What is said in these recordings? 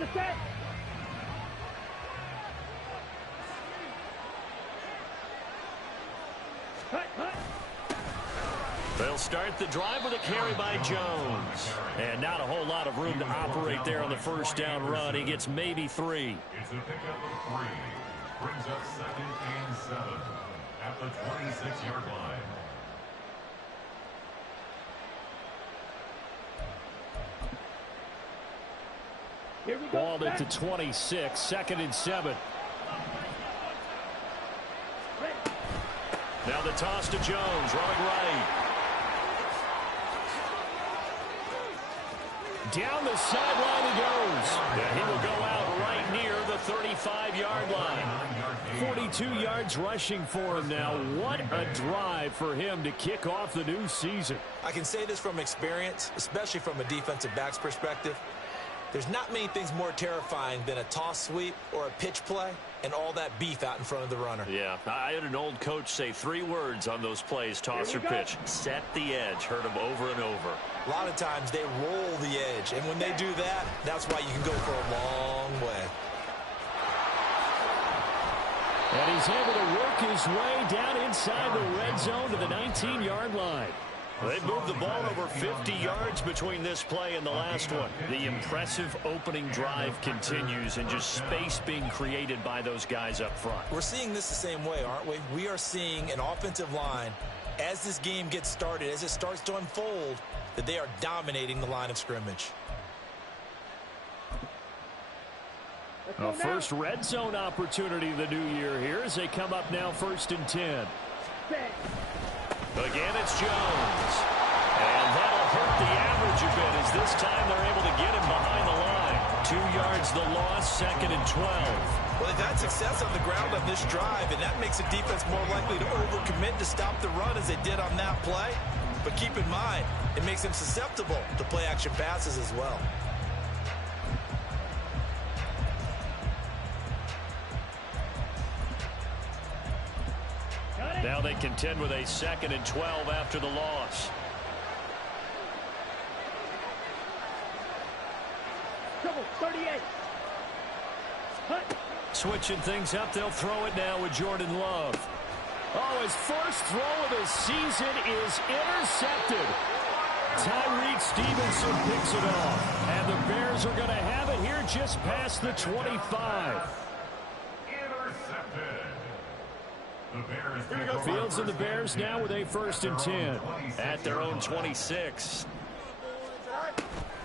the set. They'll start the drive with a carry by Jones. And not a whole lot of room to operate there on the first down run. He gets maybe 3. It's a pickup of 3. Brings up 2nd and 7 at the 26-yard line. Here we go. Balled it to 26, 2nd and 7. Now the toss to Jones, running right. Down the sideline he goes. And he will go out right near the 35-yard line. 42 yards rushing for him now. What a drive for him to kick off the new season. I can say this from experience, especially from a defensive back's perspective. There's not many things more terrifying than a toss sweep or a pitch play and all that beef out in front of the runner. Yeah, I had an old coach say 3 words on those plays, toss or pitch. Set the edge. Heard him over and over. A lot of times they roll the edge, and when they do that, that's why you can go for a long way. And he's able to work his way down inside the red zone to the 19-yard line. They've moved the ball over 50 yards between this play and the last one. The impressive opening drive continues, and just space being created by those guys up front. We're seeing this the same way, aren't we? We are seeing an offensive line, as this game gets started, as it starts to unfold, that they are dominating the line of scrimmage. A first red zone opportunity the new year here as they come up now 1st and 10. Again, it's Jones. And that'll hurt the average a bit as this time they're able to get him behind the line. 2 yards the loss, 2nd and 12. Well, they've had success on the ground on this drive, and that makes the defense more likely to overcommit to stop the run as they did on that play. But keep in mind, it makes them susceptible to play-action passes as well. Now they contend with a 2nd and 12 after the loss. Double 38. Switching things up, they'll throw it now with Jordan Love. Oh, his first throw of the season is intercepted. Tyreek Stevenson picks it off. And the Bears are going to have it here just past the 25. Intercepted. Fields and the Bears now with a 1st and 10 at their own 26.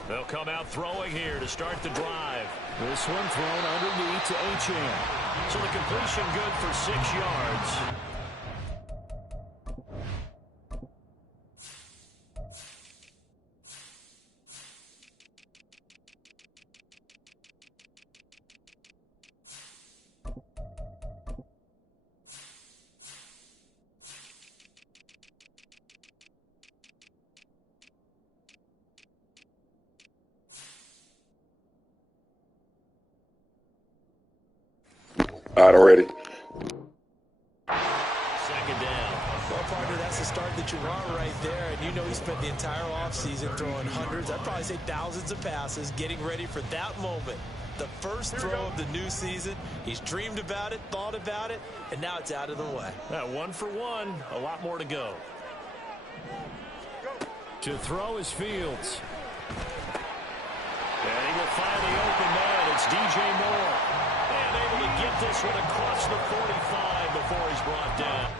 They'll come out throwing here to start the drive. This one thrown underneath to Achane. So the completion good for 6 yards. Out already. 2nd down. Well, partner, that's the start that you want right there. And you know he spent the entire offseason throwing hundreds, I'd probably say thousands of passes, getting ready for that moment. The first throw of the new season. He's dreamed about it, thought about it, and now it's out of the way. 1 for 1. A lot more to go. To throw is Fields. And he will find the open man. It's DJ Moore. And able to get this one across the 45 before he's brought down.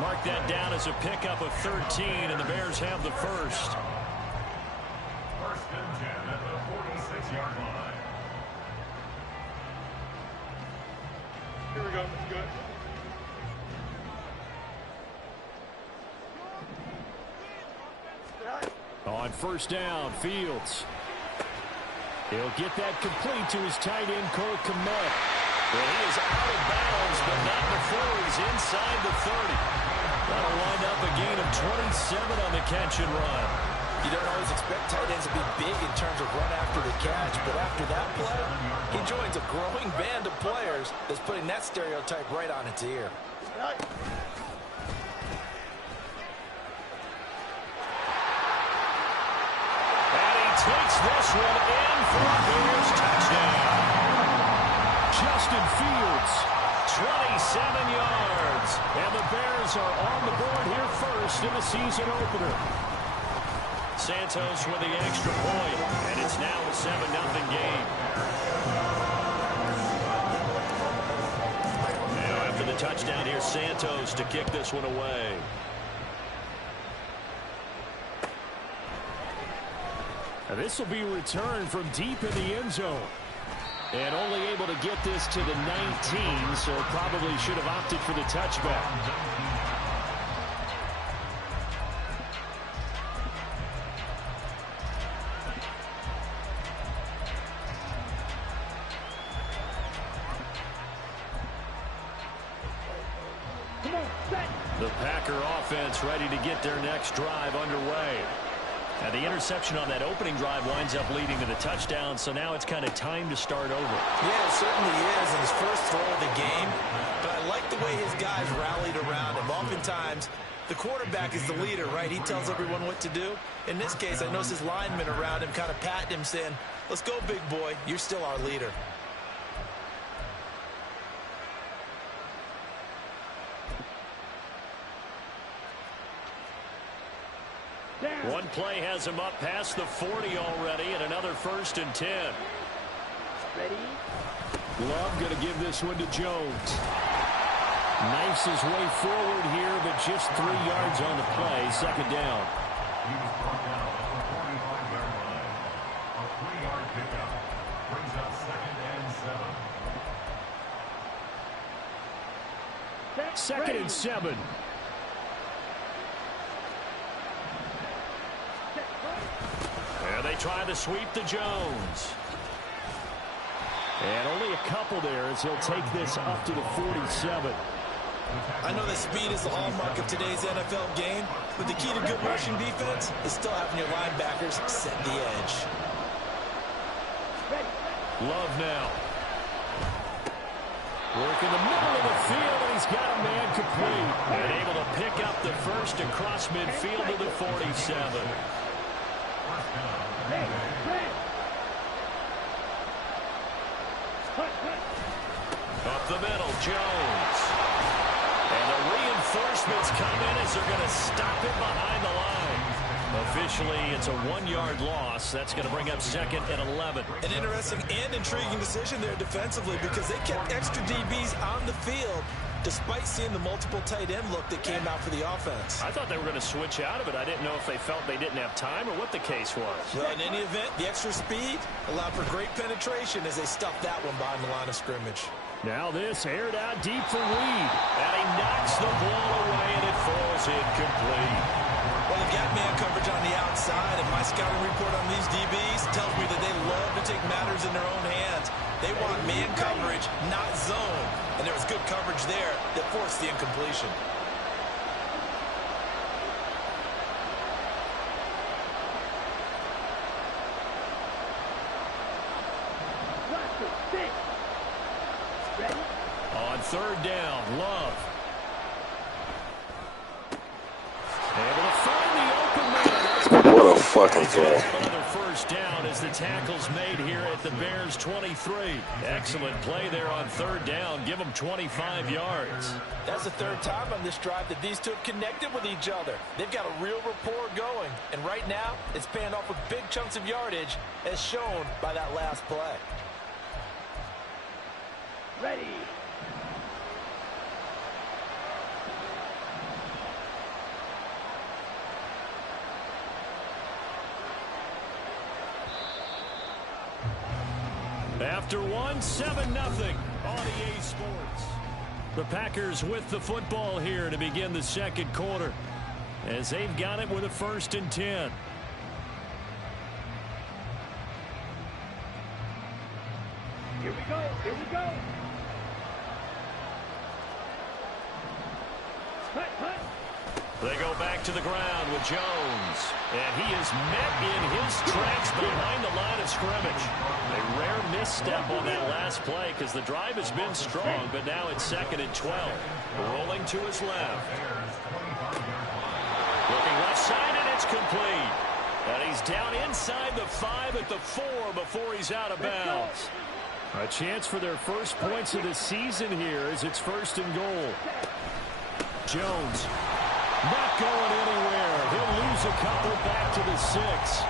Mark that down as a pickup of 13, and the Bears have the first. 1st and 10 at the 46-yard line. Here we go. Good. On 1st down, Fields. He'll get that complete to his tight end, Cole Kmet. Well, he is out of bounds, but not before he's inside the 30. That'll wind up a gain of 27 on the catch and run. You don't always expect tight ends to be big in terms of run after the catch, but after that play, he joins a growing band of players that's putting that stereotype right on its ear. And he takes this one in for a Bears touchdown. Justin Fields, 27 yards. And the Bears are on the board here first in the season opener. Santos with the extra point, and it's now a 7-0 game. Now after the touchdown, here's Santos to kick this one away. And this will be returned from deep in the end zone. And only able to get this to the 19, so probably should have opted for the touchback. The Packer offense ready to get their next drive underway. Now the interception on that opening drive winds up leading to the touchdown, so now it's kind of time to start over. Yeah, it certainly is in his first throw of the game, but I like the way his guys rallied around him. Oftentimes, the quarterback is the leader, right? He tells everyone what to do. In this case, I noticed his linemen around him kind of patting him, saying, "Let's go, big boy. You're still our leader." One play has him up past the 40 already, and another 1st and 10. Ready? Love going to give this one to Jones. Knifes his way forward here, but just 3 yards on the play. 2nd down. He was brought down at the 45-yard line. A 3-yard pickup brings up 2nd and 7. 2nd and 7. And they try to sweep to Jones. And only a couple there as he'll take this up to the 47. I know that speed is the hallmark of today's NFL game, but the key to good rushing defense is still having your linebackers set the edge. Love now. Work in the middle of the field, and he's got a man complete. And able to pick up the first across midfield to the 47. Up the middle, Jones. And the reinforcements come in as they're going to stop him behind the line. Officially, it's a 1-yard loss. That's going to bring up 2nd and 11. An interesting and intriguing decision there defensively because they kept extra DBs on the field despite seeing the multiple tight end look that came out for the offense. I thought they were going to switch out of it. I didn't know if they felt they didn't have time or what the case was. Well, in any event, the extra speed allowed for great penetration as they stuffed that one behind the line of scrimmage. Now this aired out deep for Reed. And he knocks the ball away, and it falls incomplete. Well, they've got man coverage on the outside, and my scouting report on these DBs tells me that they love to take matters in their own hands. They want man coverage, not zone. And there was good coverage there that forced the incompletion. On 3rd down, Love. Able to find the open man. What a fucking throw. Another 1st down as the tackle's made here at the Bears 23. Excellent play there on 3rd down. Give them 25 yards. That's the 3rd time on this drive that these two have connected with each other. They've got a real rapport going. And right now, it's paying off with big chunks of yardage as shown by that last play. Ready. After one, 7-0 on EA Sports. The Packers with the football here to begin the 2nd quarter as they've got it with a 1st and 10. Here we go. Here we go. Hut, hut. They go back to the ground with Jones. And he is met in his tracks behind the line of scrimmage. A rare misstep on that last play because the drive has been strong, but now it's 2nd and 12. Rolling to his left. Looking left side, and it's complete. And he's down inside the 5 at the 4 before he's out of bounds. A chance for their first points of the season here as it's 1st and goal. Jones not going anywhere. He'll lose a couple back to the 6.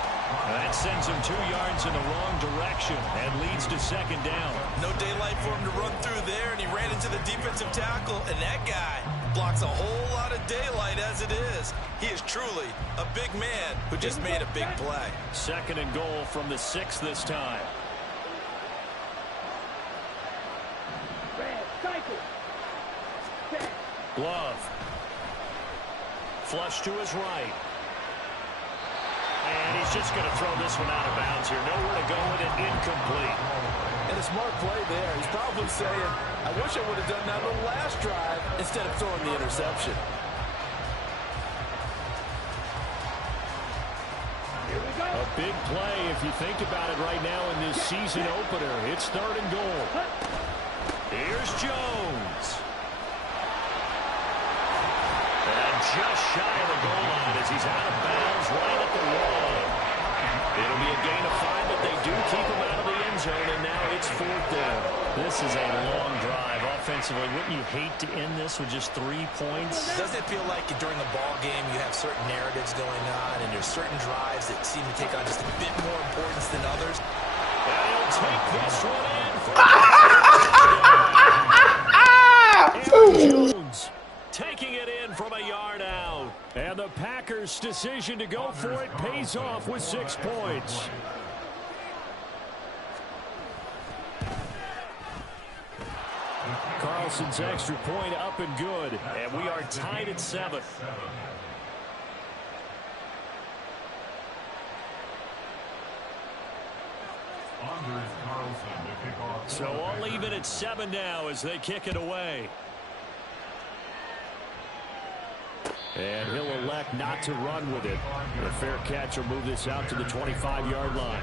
That sends him 2 yards in the wrong direction and leads to 2nd down. No daylight for him to run through there, and he ran into the defensive tackle, and that guy blocks a whole lot of daylight as it is. He is truly a big man who just made a big play. 2nd and goal from the 6 this time. Red, cycle. Set. Glove. Flush to his right. And he's just going to throw this one out of bounds here. Nowhere to go with it. Incomplete. And a smart play there. He's probably saying, I wish I would have done that on the last drive instead of throwing the interception. Here we go. A big play if you think about it right now in this season opener. It's 3rd and goal. Here's Jones. And just shy of the goal line as he's out of bounds right at the 1. It'll be a gain of 5, but they do keep him out of the end zone, and now it's 4th down. This is a long drive offensively. Wouldn't you hate to end this with just 3 points? Doesn't it feel like during a ball game you have certain narratives going on, and there's certain drives that seem to take on just a bit more importance than others? And he'll take this one in for Jones taking it in from a yard out. And the Packers' decision to go for it pays off with 6 points. Carlson's extra point up and good. And we are tied at 7. So all even at 7 now as they kick it away. And he'll elect not to run with it. A fair catch will move this out to the 25-yard line.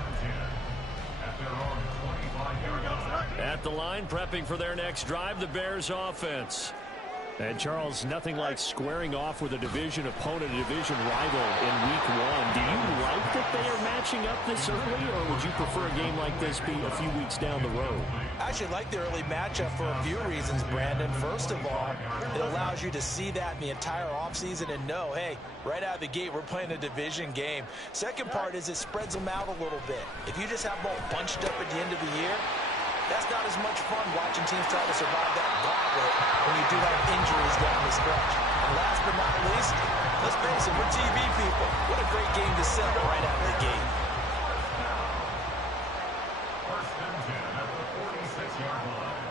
At the line, prepping for their next drive, the Bears offense. And, Charles, nothing like squaring off with a division opponent, a division rival in Week 1. Do you like that they are matching up this early, or would you prefer a game like this be a few weeks down the road? I actually like the early matchup for a few reasons, Brandon. First of all, it allows you to see that in the entire offseason and know, hey, right out of the gate, we're playing a division game. Second part is it spreads them out a little bit. If you just have them all bunched up at the end of the year, that's not as much fun watching teams try to survive that gauntlet when you do have injuries down the stretch. And last but not least, let's face it, we're TV people. What a great game to sell right out of the gate. 1st and 10 at the 46-yard line.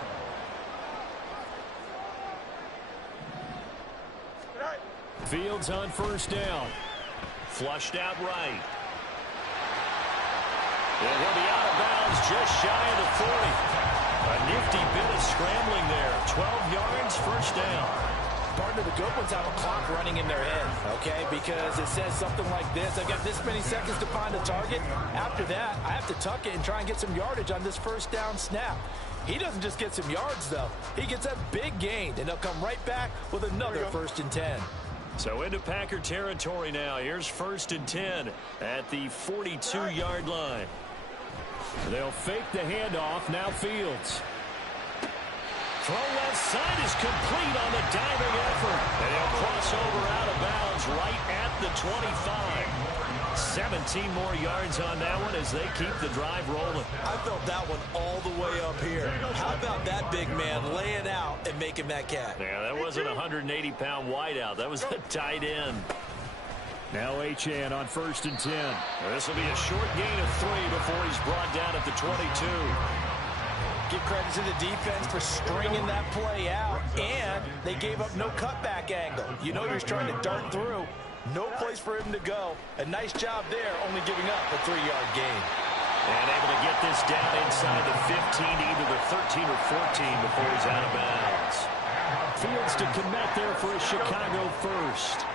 Fields on 1st down. Flushed out right. And he'll be out of bounds just shy of the 40. A nifty bit of scrambling there. 12 yards, 1st down. Partner, the good ones have a clock running in their head, okay? Because it says something like this. I've got this many seconds to find a target. After that, I have to tuck it and try and get some yardage on this 1st down snap. He doesn't just get some yards, though. He gets a big gain, and they'll come right back with another 1st and 10. So into Packer territory now. Here's 1st and 10 at the 42-yard line. They'll fake the handoff. Now Fields. Throw left side is complete on the diving effort. And he'll cross over out of bounds right at the 25. 17 more yards on that one as they keep the drive rolling. I felt that one all the way up here. How about that big man laying out and making that catch? Yeah, that wasn't a 180-pound wideout. That was a tight end. Now Achane on 1st and 10. This will be a short gain of 3 before he's brought down at the 22. Give credit to the defense for stringing that play out, and they gave up no cutback angle. You know he was trying to dart through. No place for him to go. A nice job there, only giving up a 3-yard gain. And able to get this down inside the 15, either the 13 or 14 before he's out of bounds. Fields to commit there for a Chicago 1st.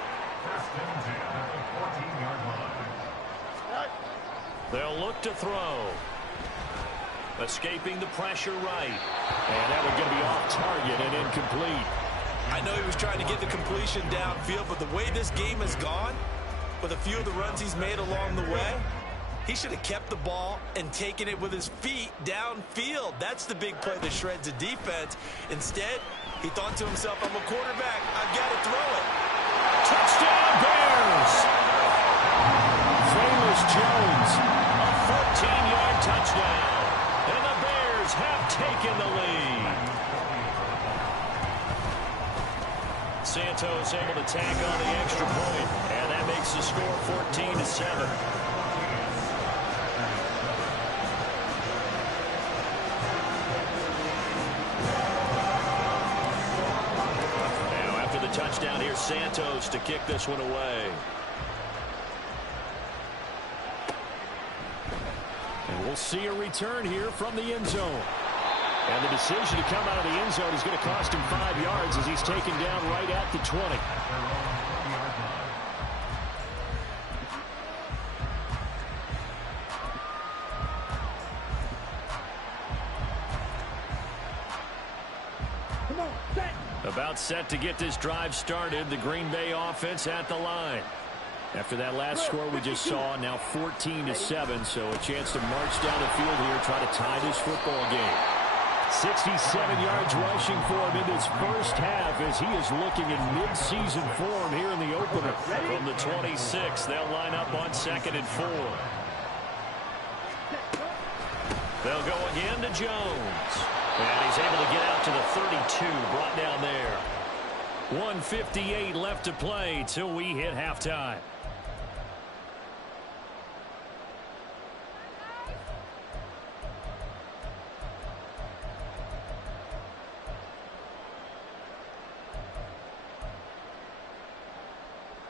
First and 10 at the 14-yard line. They'll look to throw. Escaping the pressure right. And that one going to be off target and incomplete. I know he was trying to get the completion downfield, but the way this game has gone, with a few of the runs he's made along the way, he should have kept the ball and taken it with his feet downfield. That's the big play that shreds a defense. Instead, he thought to himself, I'm a quarterback, I've got to throw it. Touchdown, Bears! Velus Jones, a 14-yard touchdown. And the Bears have taken the lead. Santos able to tack on the extra point, and that makes the score 14-7. Now after the touchdown, here's Santos to kick this one away. And we'll see a return here from the end zone. And the decision to come out of the end zone is going to cost him 5 yards as he's taken down right at the 20. Come on, set. About set to get this drive started. The Green Bay offense at the line. After that last score we just saw, now 14-7, so a chance to march down the field here, try to tie this football game. 67 yards rushing for him in this first half as he is looking in mid-season form here in the opener. From the 26, they'll line up on 2nd and 4. They'll go again to Jones. And he's able to get out to the 32, brought down there. 1:58 left to play till we hit halftime.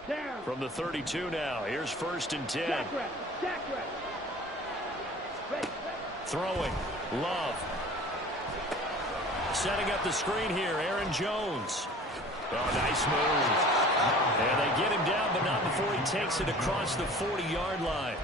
Down. From the 32 now, here's 1st and 10. Jack rep. Jack rep. Ready. Throwing. Love. Setting up the screen here, Aaron Jones. Oh, nice move. And they get him down, but not before he takes it across the 40-yard line.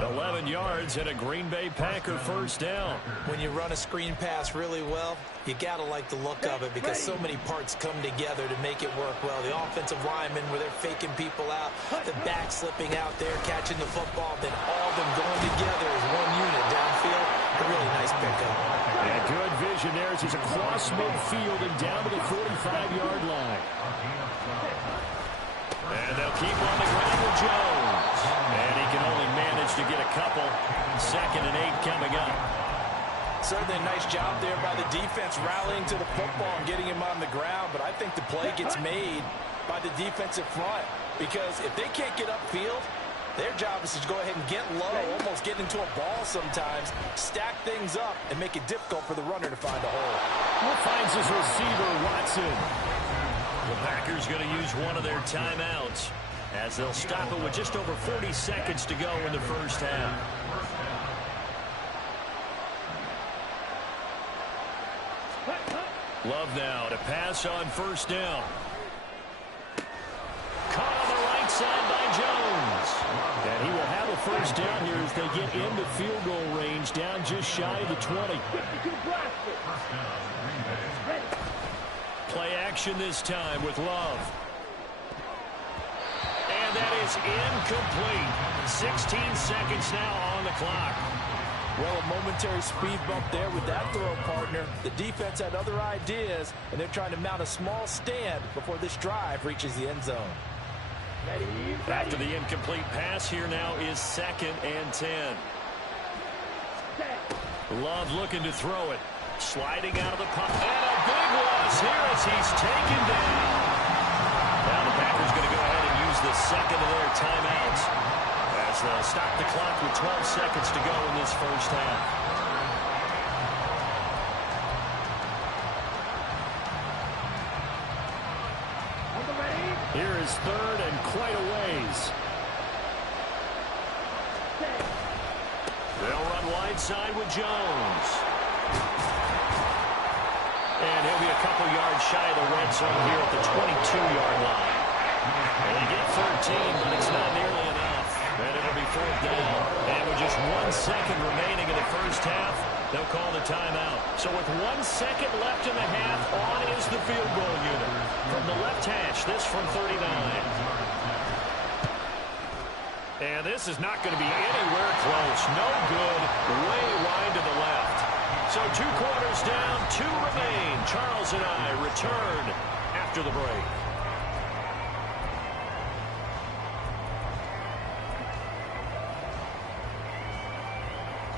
11 yards and a Green Bay Packer first down. When you run a screen pass really well, you got to like the look of it because so many parts come together to make it work well. The offensive linemen, where they're faking people out, the back slipping out there, catching the football, then all of them going together as one unit downfield. A really nice pickup. Yeah, good vision there as he's across midfield and down to the 45-yard line. And they'll keep on the ground with Jones. And he can only manage to get a couple. 2nd and 8 coming up. Certainly a nice job there by the defense rallying to the football and getting him on the ground. But I think the play gets made by the defensive front. Because if they can't get upfield, their job is to go ahead and get low, almost get into a ball sometimes, stack things up, and make it difficult for the runner to find a hole. Who finds his receiver, Watson? The Packers going to use one of their timeouts as they'll stop it with just over 40 seconds to go in the first half. Love now to pass on 1st down. Caught on the right side by Jones. And he will have a 1st down here as they get into field goal range, down just shy of the 20. Play action this time with Love. And that is incomplete. 16 seconds now on the clock. Well, a momentary speed bump there with that throw, partner. The defense had other ideas, and they're trying to mount a small stand before this drive reaches the end zone. Ready. After the incomplete pass, here now is 2nd and 10. Set. Love looking to throw it. Sliding out of the pocket. And a big loss here as he's taken down. Now the Packers going to go ahead and use the 2nd of their timeouts as they'll stop the clock with 12 seconds to go in this first half. On the ready. Here is 3rd and quite a ways. Set. They'll run wide side with Jones. And he'll be a couple yards shy of the red zone here at the 22-yard line. And they get 13, but it's not nearly enough. And it'll be fourth down. And with just 1 second remaining in the first half, they'll call the timeout. So with 1 second left in the half, on is the field goal unit. From the left hash, this from 39. And this is not going to be anywhere close. No good. Way wide to the left. So 2 quarters down, 2 remain. Charles and I return after the break.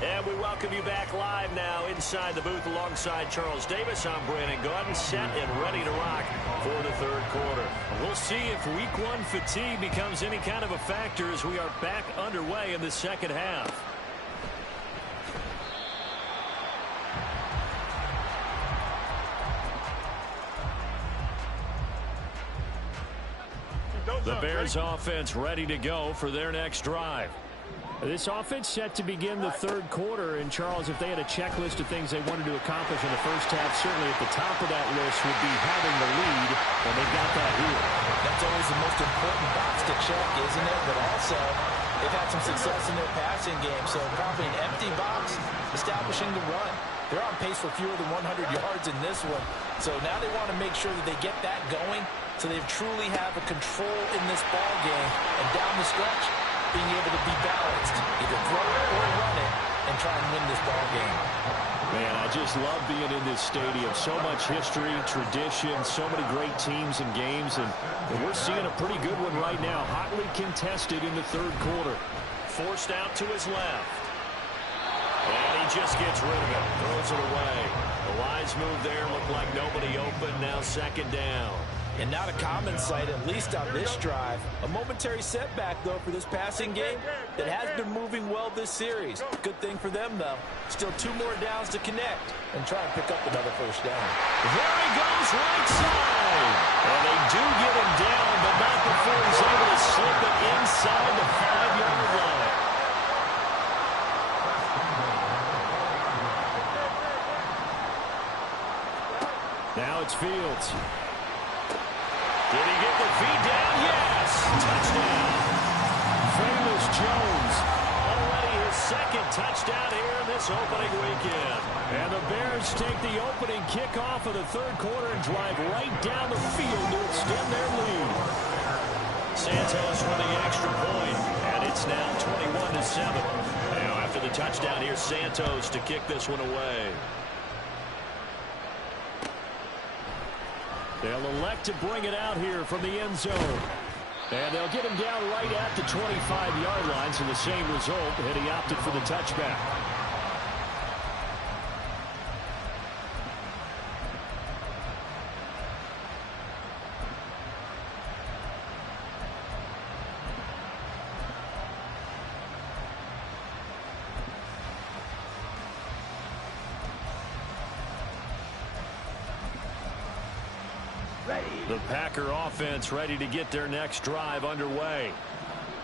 And we welcome you back live now inside the booth alongside Charles Davis. I'm Brandon Gaudin, set and ready to rock for the third quarter. We'll see if week 1 fatigue becomes any kind of a factor as we are back underway in the second half. The Bears offense ready to go for their next drive. This offense set to begin the third quarter, and Charles, if they had a checklist of things they wanted to accomplish in the first half, certainly at the top of that list would be having the lead, and they got that here. That's always the most important box to check, isn't it? But also, they've had some success in their passing game, so probably an empty box establishing the run. They're on pace for fewer than 100 yards in this one, so now they want to make sure that they get that going so they truly have a control in this ball game, and down the stretch, being able to be balanced, either throw it or run it, and try and win this ball game. Man, I just love being in this stadium. So much history, tradition, so many great teams and games, and we're seeing a pretty good one right now. Hotly contested in the third quarter. Forced out to his left. And he just gets rid of it. Throws it away. The wise move there. Looked like nobody open. Now second down. And not a common sight, at least on this drive. A momentary setback, though, for this passing game that has been moving well this series. Good thing for them, though. Still 2 more downs to connect and try and pick up another first down. There he goes, right side. And they do get him down, but not before he's able to slip it inside the 5-yard line. Now it's Fields. Did he get the feet down? Yes! Touchdown! Famous Jones. Already his second touchdown here in this opening weekend. And the Bears take the opening kickoff of the third quarter and drive right down the field to extend their lead. Santos for the extra point, and it's now 21-7. Now after the touchdown, here's Santos to kick this one away. They'll elect to bring it out here from the end zone. And they'll get him down right at the 25-yard line, so the same result, and he opted for the touchback. The Packer offense ready to get their next drive underway.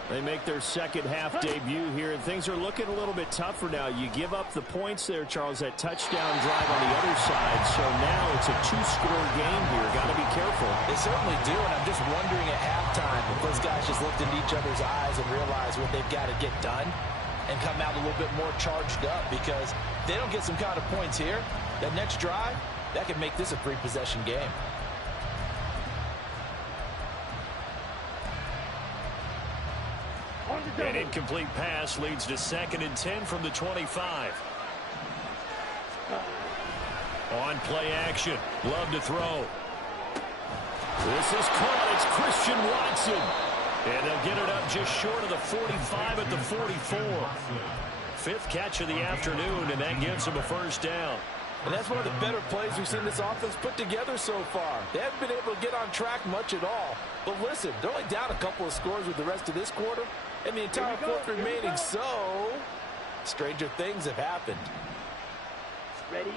They make their second half debut here, and things are looking a little bit tougher now. You give up the points there, Charles, that touchdown drive on the other side. So now it's a 2-score game here. Got to be careful. They certainly do, and I'm just wondering at halftime if those guys just looked into each other's eyes and realized what they've got to get done and come out a little bit more charged up, because if they don't get some kind of points here, that next drive, that could make this a 3-possession game. An incomplete pass leads to 2nd and 10 from the 25. On play action. Love to throw. This is caught. It's Christian Watson. And they'll get it up just short of the 45 at the 44. 5th catch of the afternoon, and that gives them a first down. And that's one of the better plays we've seen this offense put together so far. They haven't been able to get on track much at all. But listen, they're only down a couple of scores with the rest of this quarter, and the entire fourth remaining, so stranger things have happened. Ready?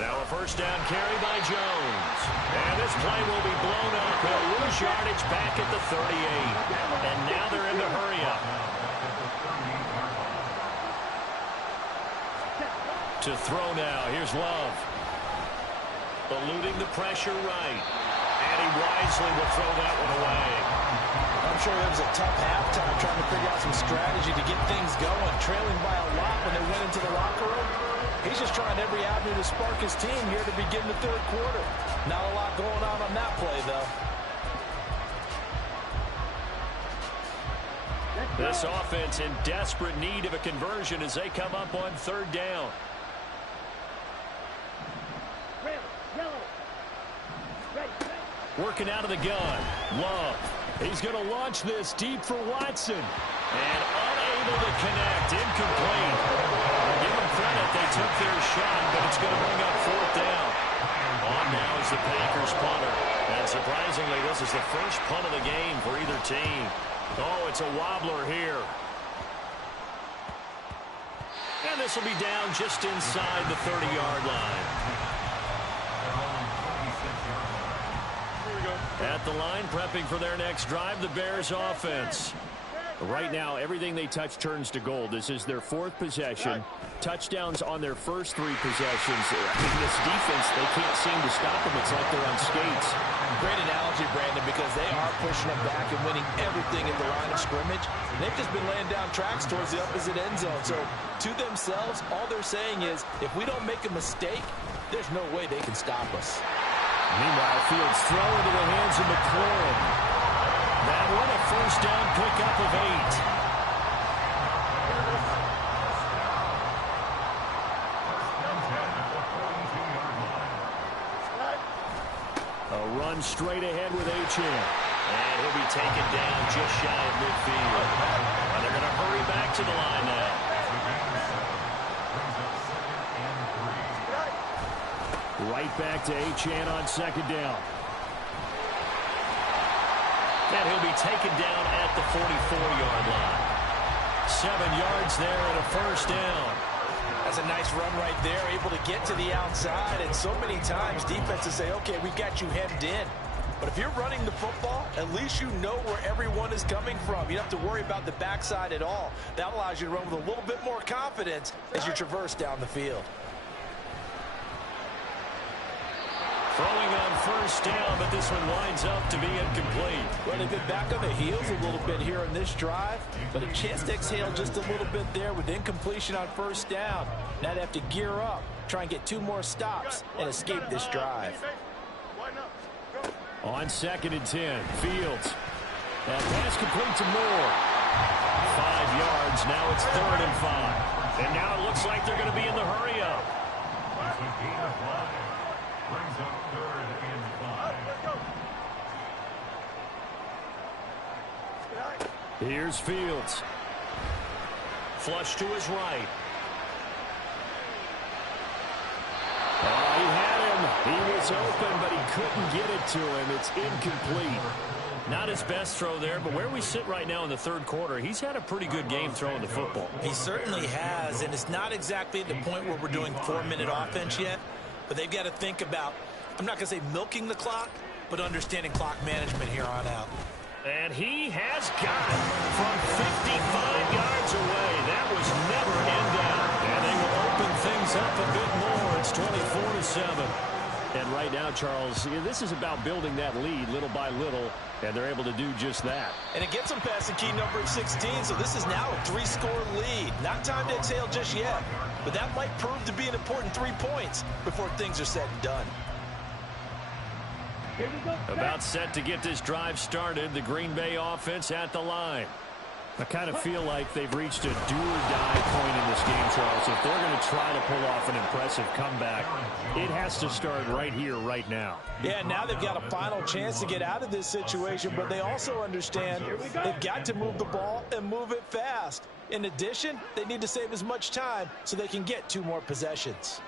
Now a first down carry by Jones. And this play will be blown up. They'll lose yardage back at the 38. And now they're in the hurry up. To throw now. Here's Love. Eluding the pressure right. And he wisely will throw that one away. I'm sure it was a tough halftime trying to figure out some strategy to get things going, trailing by a lot when they went into the locker room. He's just trying every avenue to spark his team here to begin the third quarter. Not a lot going on that play, though. This offense in desperate need of a conversion as they come up on third down. Working out of the gun. Love. He's going to launch this deep for Watson. And unable to connect. Incomplete. Give them credit. They took their shot, but it's going to bring up fourth down. On now is the Packers punter. And surprisingly, this is the first punt of the game for either team. Oh, it's a wobbler here. And this will be down just inside the 30-yard line. At the line, prepping for their next drive, the Bears offense. Right now, everything they touch turns to gold. This is their fourth possession. Touchdowns on their first three possessions. In this defense, they can't seem to stop them. It's like they're on skates. Great analogy, Brandon, because they are pushing them back and winning everything at the line of scrimmage. They've just been laying down tracks towards the opposite end zone. So, to themselves, all they're saying is, if we don't make a mistake, there's no way they can stop us. Meanwhile, Fields throw into the hands of McLaurin. That one a first down pickup of 8. A run straight ahead with Achane. And he'll be taken down just shy of midfield. And they're going to hurry back to the line now. Right back to Achane on second down. And he'll be taken down at the 44-yard line. 7 yards there and a first down. That's a nice run right there, able to get to the outside. And so many times defenses say, okay, we got you hemmed in. But if you're running the football, at least you know where everyone is coming from. You don't have to worry about the backside at all. That allows you to run with a little bit more confidence as you traverse down the field. Throwing on first down, but this one winds up to be incomplete. Well, they've been back on the heels a little bit here in this drive, but a chance to exhale just a little bit there with incompletion on first down. Now they have to gear up, try and get 2 more stops, and escape this drive. On second and 10, Fields. That pass complete to Moore. 5 yards, now it's third and 5. And now it looks like they're going to be in the hurry-up. Brings up third and 5. Here's Fields. Flush to his right. Oh, he had him. He was open, but he couldn't get it to him. It's incomplete. Not his best throw there, but where we sit right now in the third quarter, he's had a pretty good game throwing the football. He certainly has, and it's not exactly at the point where we're doing 4-minute offense yet. But they've got to think about, I'm not going to say milking the clock, but understanding clock management here on out. And he has got it from 55 yards away. That was never in doubt. And they will open things up a bit more. It's 24-7. And right now, Charles, this is about building that lead little by little, and they're able to do just that. And it gets them past the key number of 16, so this is now a 3-score lead. Not time to exhale just yet, but that might prove to be an important 3 points before things are said and done. About set to get this drive started, the Green Bay offense at the line. I kind of feel like they've reached a do-or-die point in this game, Charles. If they're going to try to pull off an impressive comeback, it has to start right here, right now. Yeah, now they've got a final chance to get out of this situation, but they also understand they've got to move the ball and move it fast. In addition, they need to save as much time so they can get 2 more possessions.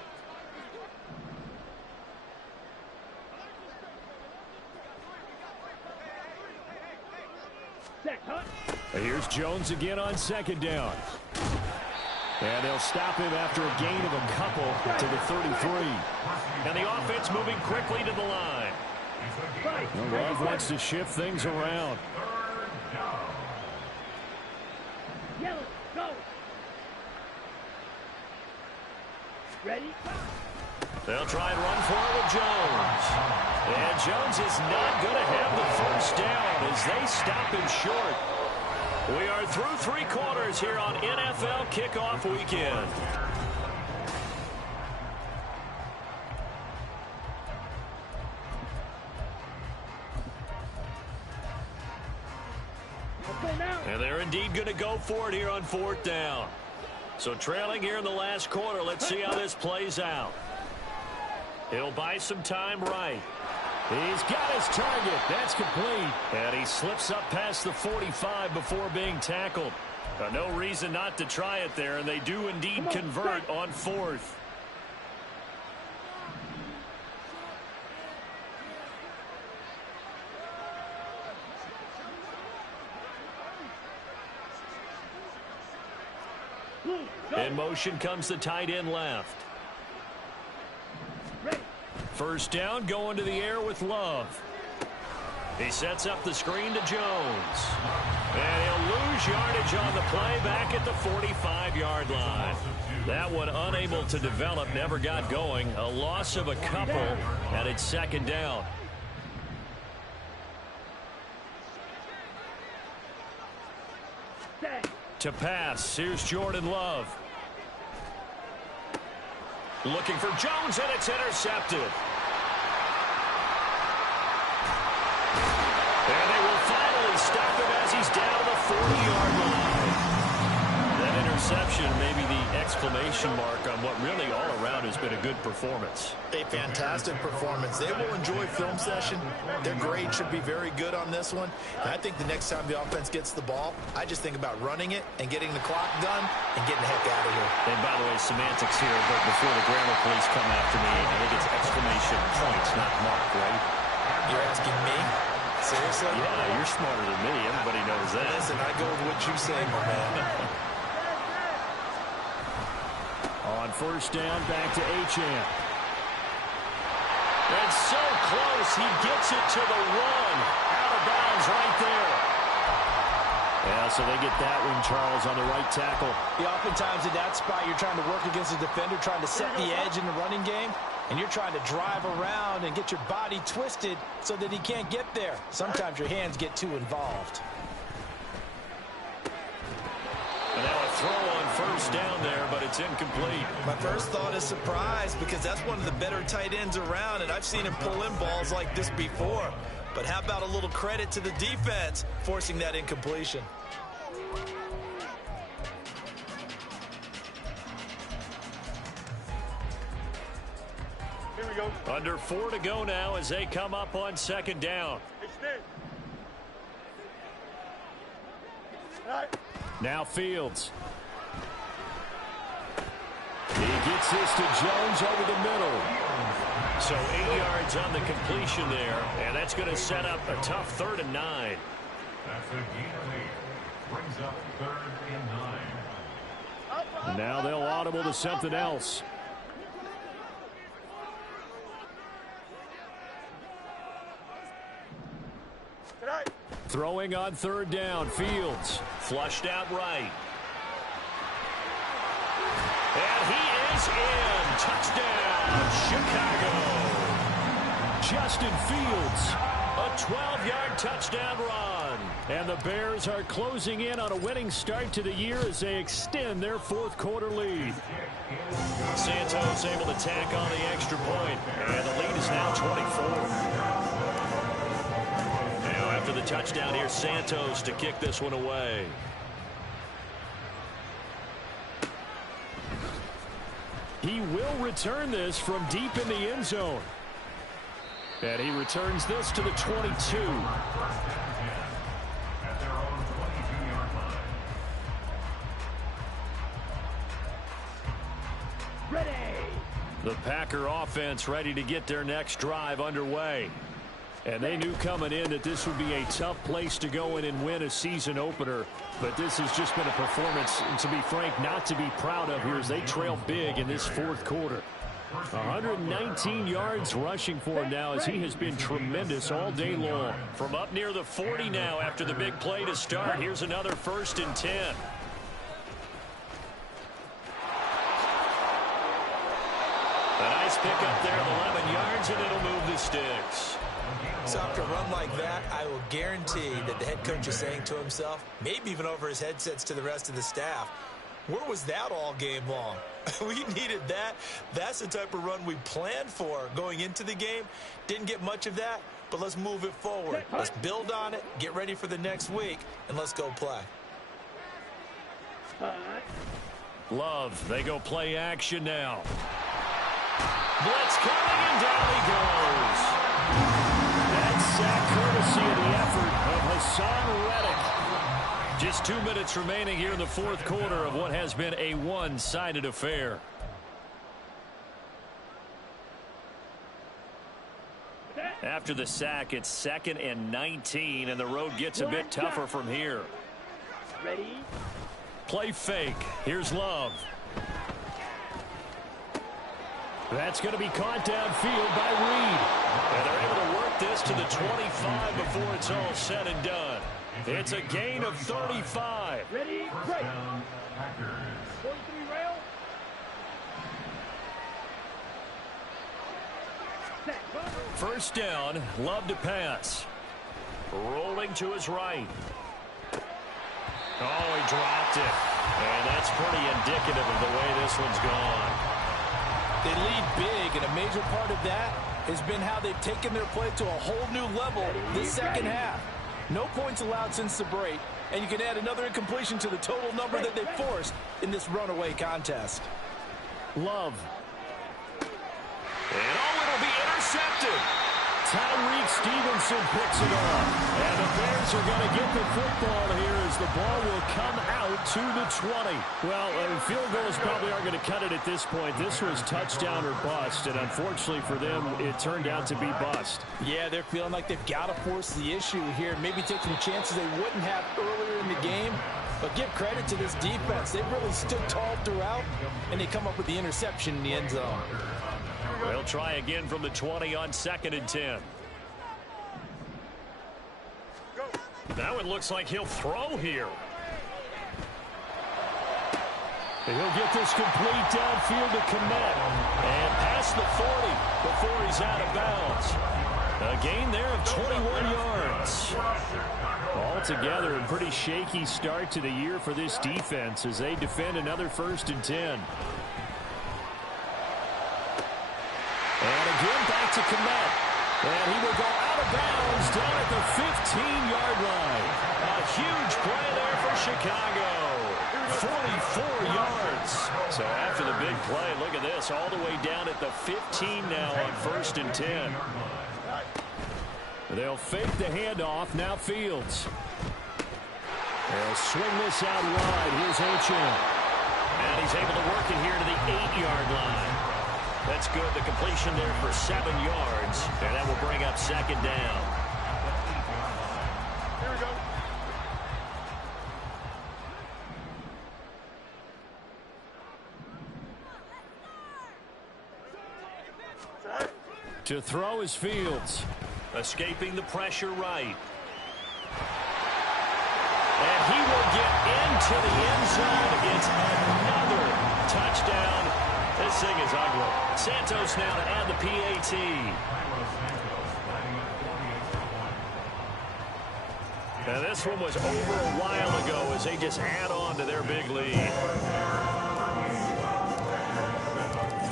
Here's Jones again on second down. And they'll stop him after a gain of a couple to the 33. And the offense moving quickly to the line. Love wants to shift things around. Ready? They'll try and run for it with Jones. And Jones is not going to have the first down as they stop him short. We are through 3 quarters here on NFL Kickoff Weekend. And they're indeed going to go for it here on 4th down. So trailing here in the last quarter, let's see how this plays out. He'll buy some time right. He's got his target. That's complete. And he slips up past the 45 before being tackled. No reason not to try it there, and they do indeed convert on 4th. In motion comes the tight end left. First down, going to the air with Love. He sets up the screen to Jones. And he'll lose yardage on the play back at the 45-yard line. That one unable to develop, never got going. A loss of a couple, and it's 2nd down. To pass, here's Jordan Love. Looking for Jones, and it's intercepted. And they will finally stop him as he's down to the 40-yard line. That interception may be the exclamation mark on what really all around has been a good performance. A fantastic performance. They will enjoy film session. Their grade should be very good on this one. And I think the next time the offense gets the ball, I just think about running it and getting the clock done and getting the heck out of here. And by the way, semantics here, but before the grammar police come after me, I think it's exclamation points, not mark, right? You're asking me? Seriously? Yeah, you're smarter than me. Everybody knows that. Listen, I go with what you say, my man. On 1st down, back to Achane. That's so close. He gets it to the 1. Out of bounds right there. Yeah, so they get that one, Charles, on the right tackle. Yeah, oftentimes in that spot, you're trying to work against a defender, trying to set the edge in the running game, and you're trying to drive around and get your body twisted so that he can't get there. Sometimes your hands get too involved. And now a throw on 1st down there, but it's incomplete. My first thought is surprise because that's one of the better tight ends around, and I've seen him pull in balls like this before. But how about a little credit to the defense forcing that incompletion? Here we go. Under 4 to go now as they come up on 2nd down. Extend. All right. Now Fields. He gets this to Jones over the middle. So 8 yards on the completion there, and that's going to set up a tough 3rd and 9. That's a gain of 8. Brings up 3rd and 9. Now they'll audible to something else. Throwing on 3rd down, Fields. Flushed out right. And he is in. Touchdown, Chicago. Justin Fields, a 12-yard touchdown run. And the Bears are closing in on a winning start to the year as they extend their 4th quarter lead. Santos able to tack on the extra point, and the lead is now 24. After the touchdown here, Santos to kick this one away. He will return this from deep in the end zone. And he returns this to the 22. At their own 22-yard line. Ready. The Packer offense ready to get their next drive underway. And they knew coming in that this would be a tough place to go in and win a season opener. But this has just been a performance, to be frank, not to be proud of here as they trail big in this 4th quarter. 119 yards rushing for him now as he has been tremendous all day long. From up near the 40 now after the big play to start. Here's another 1st and 10. A nice pick up there of 11 yards, and it'll move the sticks. So after a run like that, I will guarantee that the head coach is saying to himself, maybe even over his headsets to the rest of the staff, where was that all game long? We needed that. That's the type of run we planned for going into the game. Didn't get much of that, but let's move it forward. Let's build on it, get ready for the next week, and let's go play. Love, they go play action now. Blitz coming, and down he goes. That's sack courtesy of the effort of Haason Reddick. Just 2 minutes remaining here in the fourth quarter of what has been a one-sided affair. After the sack, it's 2nd and 19, and the road gets a bit tougher from here. Ready? Play fake. Here's Love. That's going to be caught downfield by Reed. And they're able to work this to the 25 before it's all said and done. It's a gain of 35. Ready? Break. 43 rail. First down, Love to pass. Rolling to his right. Oh, he dropped it. And that's pretty indicative of the way this one's gone. They lead big, and a major part of that has been how they've taken their play to a whole new level this second half. No points allowed since the break, and you can add another incompletion to the total number that they forced in this runaway contest. Love. And it'll be intercepted. Tyreek Stevenson picks it up. And the Bears are going to get the football here as the ball will come out to the 20. Well, field goals probably aren't going to cut it at this point. This was touchdown or bust, and unfortunately for them, it turned out to be bust. Yeah, they're feeling like they've got to force the issue here. Maybe take some chances they wouldn't have earlier in the game. But give credit to this defense. They've really stood tall throughout, and they come up with the interception in the end zone. They'll try again from the 20 on 2nd and 10. Now it looks like he'll throw here. And he'll get this complete downfield to Kmet. And past the 40 before he's out of bounds. A gain there of 21 yards. Altogether, a pretty shaky start to the year for this defense as they defend another 1st and 10. And again, back to Kmet. And he will go out of bounds down at the 15-yard line. A huge play there for Chicago. 44 yards. So after the big play, look at this, all the way down at the 15 now on 1st and 10. They'll fake the handoff. Now Fields. They'll swing this out wide. Here's Achane. And he's able to work it here to the 8-yard line. That's good. The completion there for 7 yards. And that will bring up 2nd down. Here we go. To throw is Fields. Escaping the pressure right. And he will get into the end zone. It's another touchdown. This thing is ugly. Santos now to add the PAT. Now this one was over a while ago as they just add on to their big lead.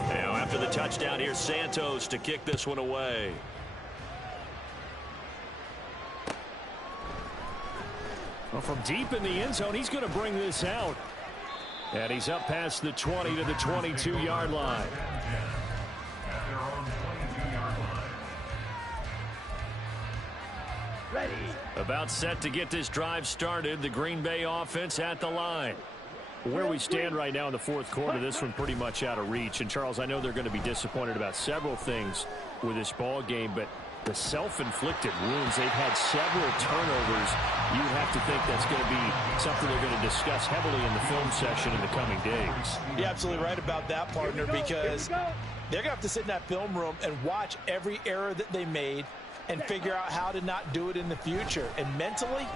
Now after the touchdown, here's Santos to kick this one away. Well, from deep in the end zone, he's going to bring this out. And he's up past the 20 to the 22-yard line. Ready. About set to get this drive started. The Green Bay offense at the line. Where we stand right now in the fourth quarter, this one pretty much out of reach. And, Charles, I know they're going to be disappointed about several things with this ball game, but the self-inflicted wounds, they've had several turnovers. You would have to think that's going to be something they're going to discuss heavily in the film session in the coming days. You're absolutely right about that, partner, because they're going to have to sit in that film room and watch every error that they made and figure out how to not do it in the future. And mentally,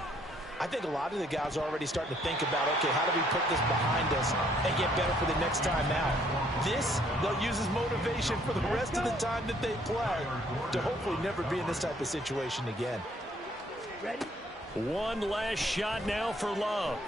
I think a lot of the guys are already starting to think about, okay, how do we put this behind us and get better for the next time out? This, they'll use as motivation for the rest of the time that they play to hopefully never be in this type of situation again. Ready? One last shot now for Love.